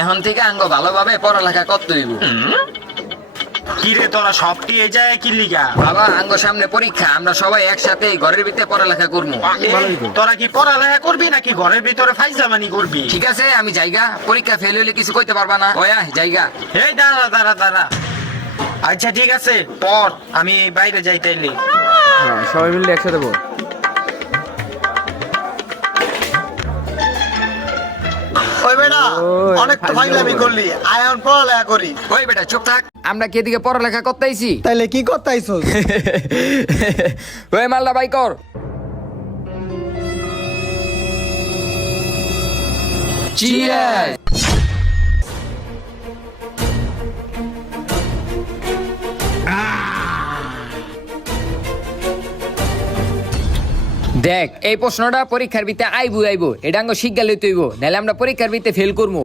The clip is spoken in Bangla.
এখন থেকে আঙ্গ ভালোভাবে পড়ালেখা করতে হইব। কিরে তোরা সবটি এ যায় কি লিগা? বাবা আঙ্গ সামনে পরীক্ষা, আমরা সবাই একসাথে ঘরের ভিতরে পড়ালেখা করবো। তোরা কি পড়ালেখা করবি নাকি ঘরের ভিতরে ফাইজলামানি করবি? ঠিক আছে আমি জায়গা, পরীক্ষা ফেল হইলে কিছু কইতে পারবা না। ওয়া জায়গা। এই দাঁড়া দাঁড়া দাঁড়া। আচ্ছা ঠিক আছে পর, আমি বাইরে যাই তাইলে। হ্যাঁ সবাই মিলে একসাথে বল। ওই বেটা ওই, অনেক তো ফাইজলামি ফাইজলামি করে। করলি, আয় এখন পড়ালেখা করি। ওই বেটা চুপ থাক, আমরা কি এদিকে পড়ালেখা করতে আইছি? তাইলে কি করতে আইছস? ওই মালদা বাই কর। Cheers! দেখ এই প্রশ্নটা পরীক্ষার ভিতরে আইবো, এটা আঙ্গ শিক্ষা লইতে হইব, নাহলে আমরা পরীক্ষার ভিতরে ফেল করবো।